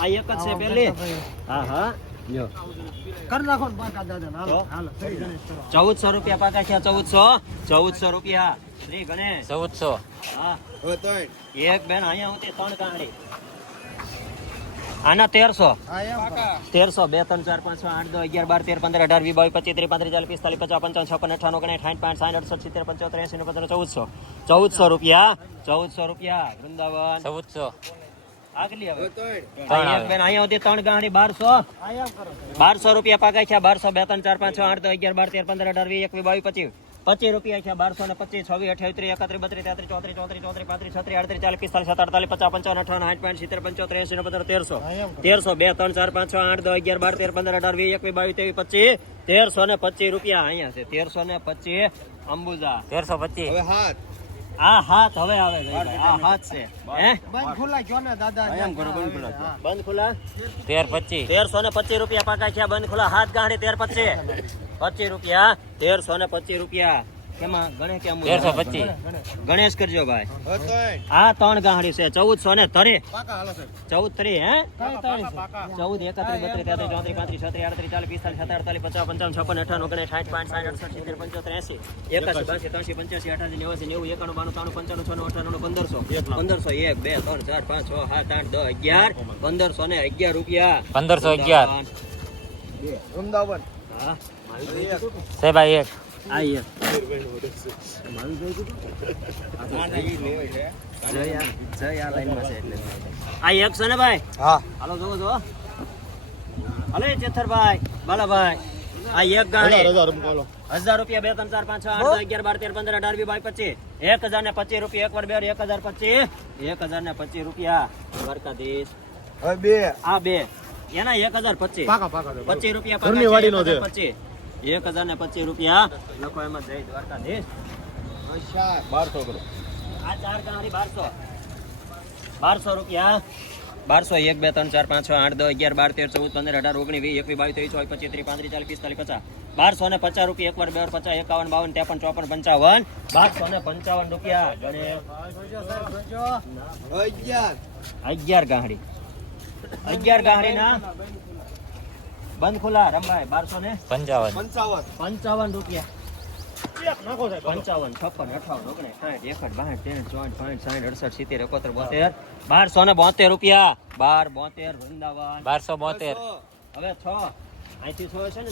આ એક જ છે પેલી. હા હા. લ્યો. કર નાખો ને પાકા દાદા હાલો હાલો શ્રી ગણેશ કરો ચૌદસો રૂપિયા પાકા છે ચૌદસો. ચૌદસો રૂપિયા. શ્રી ગણેશ. ચૌદસો. હા. એક બેન અહીંયા ઉતી ત્રણ કાંડી. આના તેરસો. હા એમ કરો. તેરસો. બે ત્રણ ચાર પાંચ છ આઠ દસ અગિયાર બાર તેર પંદર અઢાર વીસ બાવીસ પચીસ ત્રીસ પાંત્રીસ ચાલીસ પિસ્તાલીસ પચાસ પંચાવન છપ્પન અઠાણું ઓગણીસ સાઠ પાંચ સાઠ અડસઠ સિત્તેર પંચોતેર એસી પંદર ચૌદસો. ચૌદસો રૂપિયા. ચૌદસો રૂપિયા. વૃંદાવન. ચૌદસો. બારસો. રૂપિયા પાકા છે બારસો બે ત્રણ ચાર પાંચ છ આઠ અગિયાર બાર તેર પંદર અઢાર વીસ એકવીસ બાવીસ પચીસ. પચીસ રૂપિયા છે બારસો ને પચીસ છવ્વીસ અઠ્યાવીસ ત્રીસ એકત્રીસ બત્રીસ તેત્રીસ ચોત્રીસ ચોત્રીસ ચોત્રીસ પાંત્રીસ છત્રીસ આડત્રીસ ચાલીસ પિસ્તાલીસ સત્તર અડતાલીસ પચાસ પંચાવન અઠાવન આઠ પાંચ સિત્તેર પંચોતેર એસી પંદર તેરસો. તેરસો બે ત્રણ ચાર પાંચ છ આઠ દસ અગિયાર બાર તેર પંદર અઢાર વીસ એકવીસ બાવીસ ત્રેવીસ પચીસ. તેરસો ને પચીસ રૂપિયા અહીંયા છે. તેરસો ને પચીસ અંબુજા. તેરસો પચીસ. હવે હાથ. આ હાથ હવે આવે આ હાથ છે. હે? બંધ ખુલ્લા કયો ને દાદા? એમ કરો, બંધ ખુલ્લા. હા. બંધ ખુલ્લા? તેર પચીસ. તેરસો ને પચીસ રૂપિયા પાકા છે બંધ ખુલ્લા. હાથ ગાંઠે તેર પચીસ. પચીસ રૂપિયા તેરસો ને પચીસ રૂપિયા. તેરસો પચીસ. ગણેશ કરજો ભાઈ. આ ત્રણ ગાહડી છે. ચૌદસો ને તરી. પાકા હાલો સાહેબ. ચૌદ તરી હે? ચૌદ એકત્રીસ બત્રીસ તેત્રીસ ચોત્રીસ પાંત્રીસ છત્રીસ આડત્રીસ ચાલીસ પિસ્તાલીસ સત્તર અડતાલીસ પચાસ પંચાવન છપ્પન અઠાણું ઓગણીસ સાઠ પાંચ સાઠ અડસઠ સિત્તેર પંચોતેર એસી એકાસી બાસી ત્રણસી પંચ્યાસી અઠાસી નેવાસી નેવું એકાણું બાણું ત્રાણું પંચાણું છન્નું અઠાણું પંદરસો. પંદરસો એક બે ત્રણ ચાર પાંચ છ સાત આઠ દસ અગિયાર. પંદરસો ને અગિયાર રૂપિયા. પંદરસો અગિયાર. વૃંદાવન હા. સાહેબ એક. આ આ એક છે ને ભાઈ? હા. હાલો જોવો જો હાલો એ ચેતરભાઈ બાલાભાઈ. આ એક ગાડી હજાર રૂપિયા બે ત્રણ ચાર પાંચ છ આઠ અગિયાર બાર તેર પંદર અઢાર વી બાવીસ પચીસ. એક હજાર ને પચીસ રૂપિયા એક વાર બે એક હજાર પચીસ. એક હજાર ને પચીસ રૂપિયા દ્વારકાધીશ. હવે બે. આ બે. એના એક હજાર પચીસ. પચીસ રૂપિયા પચીસ. એક હજાર ને પચીસ રૂપિયા. લખો એમાં જય દ્વારકાધીશ. બારસો કરો. આ ચાર ગાડી બારસો. બારસો રૂપિયા. બારસો એક બે ત્રણ ચાર પાંચ છ આઠ દસ અગિયાર બાર તેર ચૌદ પંદર અઢાર ઓગણીસ વીસ એકવીસ બાવીસ ત્રેવીસ ચોવીસ પચીસ ત્રીસ પાંત્રીસ ચાલીસ પિસ્તાલીસ પચાસ. બારસો ને પચાસ રૂપિયા એકવાર બે વાર પચાસ એકાવન બાવન ત્રેપન ચોપન પંચાવન. બારસો ને પંચાવન રૂપિયા. અગિયાર. અગિયાર ગાહડી. અગિયાર ગાહડી ના બંધ ખુલ્લા રમભાઈ બારસો ને પંચાવન. પંચાવન. પંચાવન રૂપિયા. પંચાવન છપ્પન અઠાવન ઓગણીસ સાઠ એકસઠ બાસઠ ત્રેસઠ ચોસઠ પાંચ સાઠ અડસઠ સિત્તેર એકોતેર બોતેર બારસો ને બોતેર રૂપિયા. બાર બોતેર વૃંદાવન. બારસો બોતેર. હવે છ. અહીંથી છ છે ને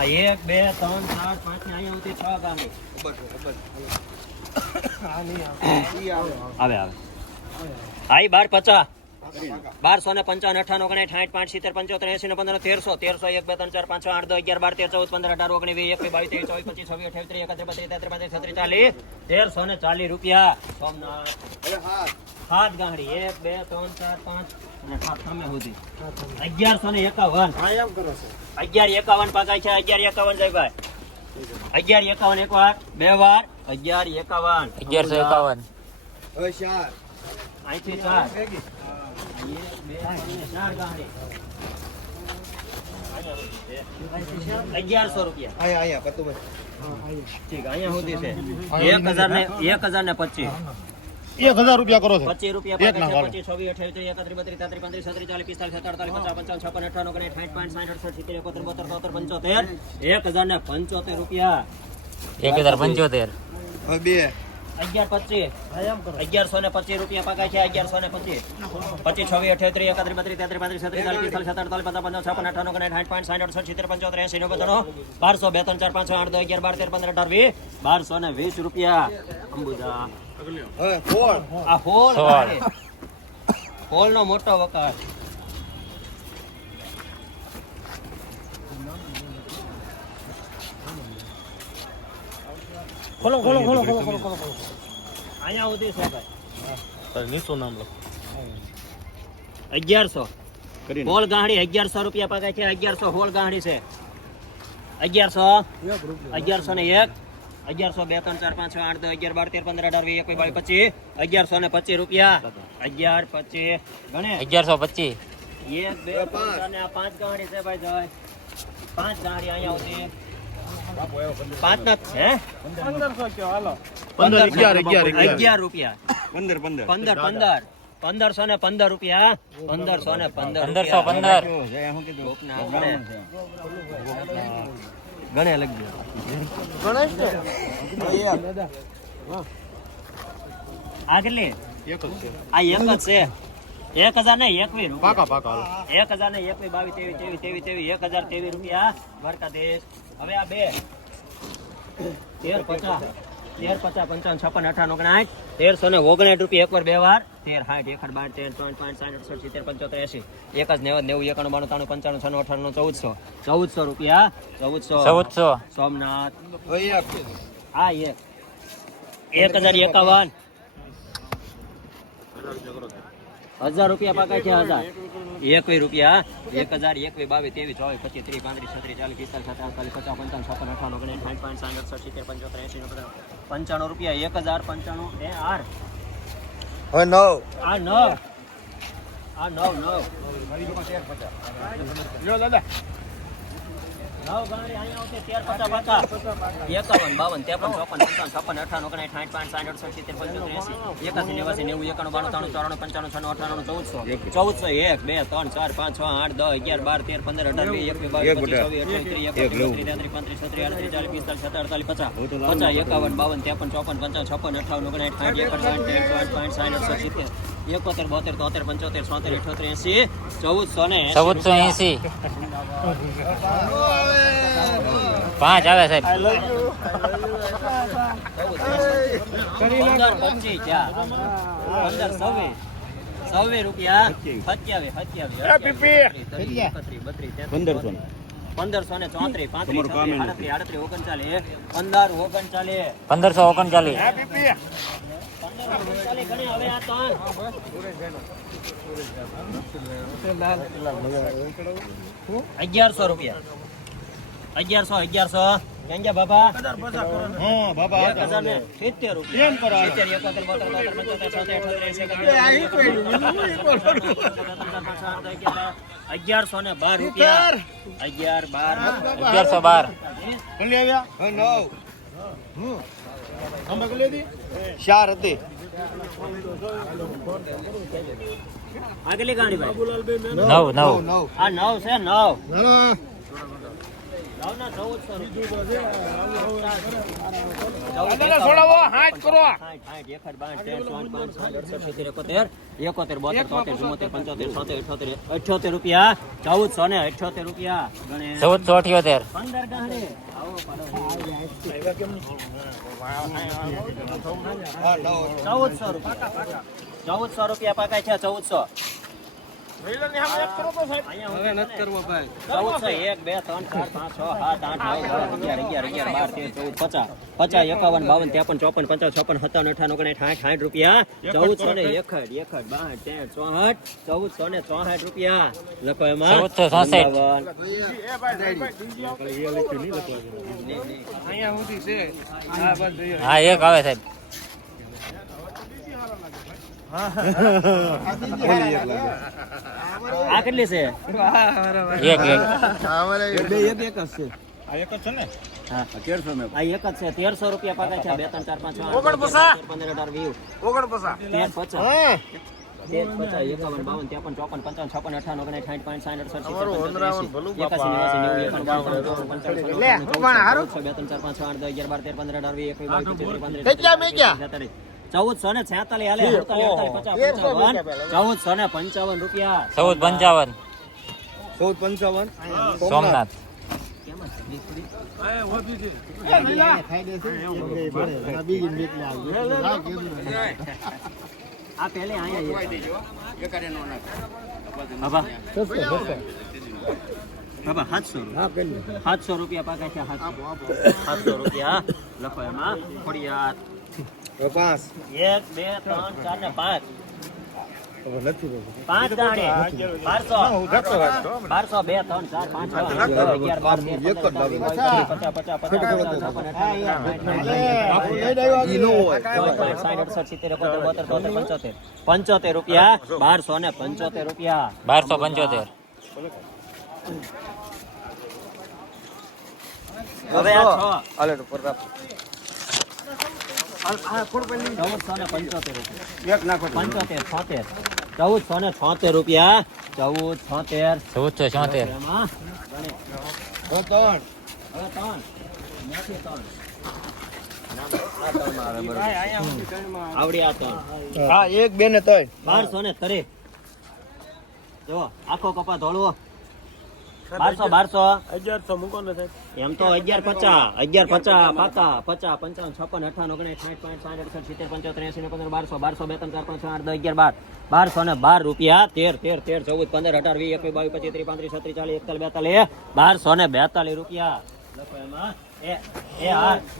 આ એક બે ત્રણ ચાર પાંચ ને અહીંયા સુધી છ ખબર આવે આવે. આઈ બાર પચાસ. બારસો ને પંચાવન અઠાણું ઓગણીસ સાઠ પાંચ સિત્તેર પંચોતેર એસી ને પંદર તેરસો તેરસો એક બે ત્રણ ચાર પાંચ છ આઠ દસ અગિયાર બાર તેર ચૌદ પંદર અઢાર ઓગણીસ વીસ એકવીસ બાવીસ ત્રેવીસ ચોવીસ પચીસ છવ્વીસ અઠાવીસ ત્રીસ એકત્રીસ બત્રીસ તેત્રીસ પાંત્રીસ છત્રીસ ચાલીસ તેરસો ને ચાલીસ રૂપિયા સોમનાથ સાત ગાંડી એક બે ત્રણ ચાર પાંચ અને સાત સામે સુધી અગિયારસો ને એકાવન. હા એમ કરો છો અગિયાર એકાવન. પાકા છે અગિયાર એકાવન. જયભાઈ અગિયાર એકાવન. એક વાર બે વાર અગિયાર એકાવન. અગિયારસો એકાવન. હવે ચાર અહીંથી ચાર એક. અગિયારસો રૂપિયા. અહીંયા અહીંયા ઠીક અહીંયા સુધી છે. એક હજાર ને એક હજાર ને પચીસ. એક હજાર રૂપિયા કરો છો. પચીસ રૂપિયા પાકે છે પચીસ છવ્વીસ અઠાવીસ ત્રીસ એકત્રીસ બત્રીસ તેત્રીસ પાંત્રીસ છત્રીસ ચાલીસ પિસ્તાલીસ પચાસ પંચાવન છપ્પન અઠાવન ઓગણીસ સાઠ પાંચ સાઠ અડસઠ સિત્તેર એકોતેર બોતેર તોતેર પંચોતેર એક હજાર ને પંચોતેર રૂપિયા. એક હજાર પંચોતેર. બે. અગિયાર પચીસ. અગિયારસો ને પચીસ રૂપિયા પાકા છે અગિયારસો ને પચીસ. પચીસ છવ્વીસ અઠ્યાત્રીસ એકત્રીસ બત્રીસ તેત્રીસ પાંત્રીસ છત્રીસ ચાલીસ પિસ્તાલીસ સત્તર અડતાલીસ પચાસ પંચાવન છપ્પન અઠાવન ઓગણીસ સાઠ પાંચ સાઠ અડસઠ સિત્તેર પંચોતેર એસી નેવું બધાનો બારસો બે ત્રણ ચાર પાંચ છ આઠ દસ અગિયાર બાર તેર પંદર અઢાર વીસ. બારસો ને વીસ રૂપિયા. અંબુજા. આ ફોલ ફોલ નો મોટો વકાર ખોલો ખોલો ખોલો ખોલો ખોલો ખોલો ખોલો. અહીંયા સુધી છે ભાઈ. નીચું નામ લખો. અગિયારસો. હોલ ગાંહડી અગિયારસો રૂપિયા પગાર છે અગિયારસો હોલ ગાંહડી છે. અગિયારસો અગિયારસો ને એક અગિયારસો બે ત્રણ ચાર પાંચ છ આઠ દસ અગિયાર બાર તેર પંદર અઢાર વીસ એકવીસ બાવીસ પચીસ અગિયારસો ને પચીસ રૂપિયા. અગિયાર પચીસ. ગણે? અગિયારસો પચીસ. એક બે ત્રણ ચાર આ પાંચ ગાંહડી છે ભાઈ જય. પાંચ ગાંહડી અહીંયા આવતી પાંચ ના હે? પંદરસો કયો હાલો. પંદર અગિયાર, અગિયાર, અગિયાર. અગિયાર રૂપિયા. પંદર પંદર. પંદર પંદર. પંદરસો ને પંદર રૂપિયા. પંદરસો ને પંદર પંદરસો પંદર. ગણે. ગણે ગણેશ આ કેટલી? એક જ છે. આ એક જ છે. એક હજાર ને એકવી રૂપિયા. પાકા પાકા એક હજાર ને એકવી બાવીસ તેવી તેવી તેવી તેવી એક હજાર તેવી રૂપિયા દ્વારકાધીશ. હવે આ બે. તેર પચાસ. તેર પચાસ પંચાવન છપ્પન અઠાવન ઓગણાઠ તેરસો ને ઓગણાઠ રૂપિયા એક વાર બે વાર. તેર સાઠ એક બાર તેર ત્રણ પાંચ સાઠ અડસઠ સિત્તેર પંચોતેર એસી એક જ નેવું નેવું એકાણું બાણું ત્રાણું પંચાણું છનું અઠાણું ચૌદસો. ચૌદસો રૂપિયા. ચૌદસો. ચૌદસો. સોમનાથ. હા એક. એક હજાર એકાવન. હજાર રૂપિયા પાકા છે હજાર. એકવી રૂપિયા એક હજાર એકવી બાવીસ ત્રેવીસ ચોવીસ પચીસ ત્રીસ પાંત્રીસ છત્રીસ ચાલીસ પિસ્તાલીસ સત્તાવીસ ચાલીસ પચાસ પંચાવન છપ્પન અઠાવન ઓગણીસ સાઠ પાંચ સાઠ અડસઠ સિત્તેર પંચોતેર એસી નવ્વદ પંચાણું રૂપિયા એક હજાર પંચાણું એ આર. હવે નવ. આ નવ. આ નવ નવ. દાદા નવ ગાડી અહીંયા આવશે તેર પચાસ પાકા એકાવન બાવન ત્રેપન ચોપન પંચાવન છપ્પન અઠાવન ઓગણીસ સાઠ પાંચ સાઠ અડસઠ સિત્તેર પંચોતેર એસી એકાસી નેવાસી નેવું એકાણું બાણું ત્રાણું ચોરાણું પંચાણું છન્નું અઠાણું ચૌદસો. ચૌદસો એક બે ત્રણ ચાર પાંચ છ આઠ દસ અગિયાર બાર તેર પંદર અઢાર એકવીસ બાવીસ પચીસ ત્રીસ પાંત્રીસ છત્રીસ આડત્રીસ ચાલીસ પિસ્તાલીસ સત્તર અડતાલીસ પચાસ. પચાસ એકાવન બાવન ત્રેપન ચોપન પંચાવન છપ્પન અઠાવન ઓગણીસ સાઠ એકસઠ સાઠ તેર ચોસઠ પાંચ સાઠ અડસઠ સિત્તેર એકોતેર બોતેર તોતેર પંચોતેર છોતેર અઠોતેર એસી ચૌદસો ને ચૌદસો એસી. પાંચ આવે સાહેબ. પંદર પચીસ પંદર છવ્વીસ. છવ્વીસ રૂપિયા. સત્યાવીસ સત્યાવીસ. પંદરસો પંદરસો ને ચોત્રીસ પાંત્રીસ આડત્રીસ આડત્રીસ ઓગણચાલીસ. પંદર ઓગણચાલીસ. પંદરસો ઓગણચાલીસ. અગિયારસો રૂપિયા. અગિયારસો અગિયારસો. બાબા. હા બાબા. એક હજાર ને સિત્તેર રૂપિયા. કેમ કરાવે? સિત્તેર, એકોતેર, બોતેર, તોતેર, પંચોતેર, છોતેર, અઠ્યોતેર, અગિયારસો ને બાર રૂપિયા. અગિયાર બાર. અગિયારસો બાર. કેટલી આવ્યા. નવ. તમે કેટલી હતી ચાર હતી. આગલી ગાડી ભાઈ. નવ નવ. નવ આ નવ છે નવ. અઠ્યોતેર રૂપિયા. ચૌદસો ને અઠ્યોતેર રૂપિયા. ચૌદસો અઠ્યોતેર. પંદર નવ ચૌદસો રૂપિયા ચૌદસો રૂપિયા પાકા છે ચૌદસો. હવે નથી કરવો ભાઈ. ચૌદસો એક બે ત્રણ ચાર પાંચ છ સાત આઠ નવ દસ અગિયાર અગિયાર અગિયાર બાર તેર ચૌદ પચાસ. પચાસ એકાવન બાવન ત્રેપન ચોપન પચાસ છપ્પન સત્તાવન અઠાવન સાઠ સાઠ રૂપિયા. ચૌદસો ને એકઠ એકડ બાર તેર ચોહઠ ચૌદસો ને ચોસઠ રૂપિયા. લખો એમાં. ચૌદસો ચોસઠ. હા એક આવે સાહેબ. આ કેટલી છે? એક એક. બે એક એક જ છે. આ એક જ છે ને? હા. તેરસો મેં આ એક જ છે. તેરસો રૂપિયા પાકા છે. બે ત્રણ ચાર પાંચ છ આઠ, ઓગણ દસ, પચાસ. અગિયાર, પંદર અઢાર વીસ. ઓગણ પચાસ. તેર પચાસ. હા. તેર પચાસ એકાવન બાવન ત્રેપન ચોપન પંચાવન છપ્પન અઠાવન સાઠ પાંચ સાઠ અડસઠ સિત્તેર. બે ત્રણ ચાર પાંચ છ આઠ દસ અગિયાર બાર તેર પંદર અઢાર વીસ એકવીસ બાવીસ પચીસ છેતાલીસ, ચૌદસો ને છેતાલીસ હાલે ચૌદસો ને પંચાવન રૂપિયા. ચૌદ પંચાવન. ચૌદ પંચાવન. સોમનાથ. આ અહીંયા સાતસો રૂપિયા. સાતસો રૂપિયા પાકા છે સાતસો. રૂપિયા લખો એમાં. હવે પાંચ. એક બે ત્રણ ચાર ને પાંચ. પંચોતેર. રૂપિયા. બારસો ને પંચોતેર રૂપિયા. બારસો પંચોતેર. હવે આ છ હાલે તો પર રાખ. ચૌદસો ને પંચોતેર રૂપિયા એક નાખો. પંચોતેર છોતેર. ચૌદસો ને છોતેર રૂપિયા. ચૌદ છોતેર. ચૌદસો છોતેર. એમાં ગણી. તો ત્રણ. હવે ત્રણ. ત્યાંથી ત્રણ. આવડી આ ત્રણ. હા એક બે ને ત્રણ. બારસો ને તરી જો આખો કપા ધોળવો. બારસો બારસો. અગિયારસો મૂકો ને એમ તો અગિયાર પચાસ અગિયાર પચાસ પાકા પચાસ પંચાવન છપ્પન અઠાવન ઓગણીસ સાઠ પાંચ સાઠ અડસઠ સિત્તેર પંચોતેર એસી પંદર બારસો બારસો બે ત્રણ ચાર પાંચ આઠ દસ અગિયાર બાર. બારસો ને બાર રૂપિયા તેર તેર તેર ચૌદ પંદર અઢાર વીસ એકવીસ બાવીસ પચીસ ત્રીસ પાંત્રીસ છત્રીસ ચાલીસ એકતાલીસ બેતાલીસ બારસો ને બેતાલીસ રૂપિયા. લખો એમાં. એ એ હાર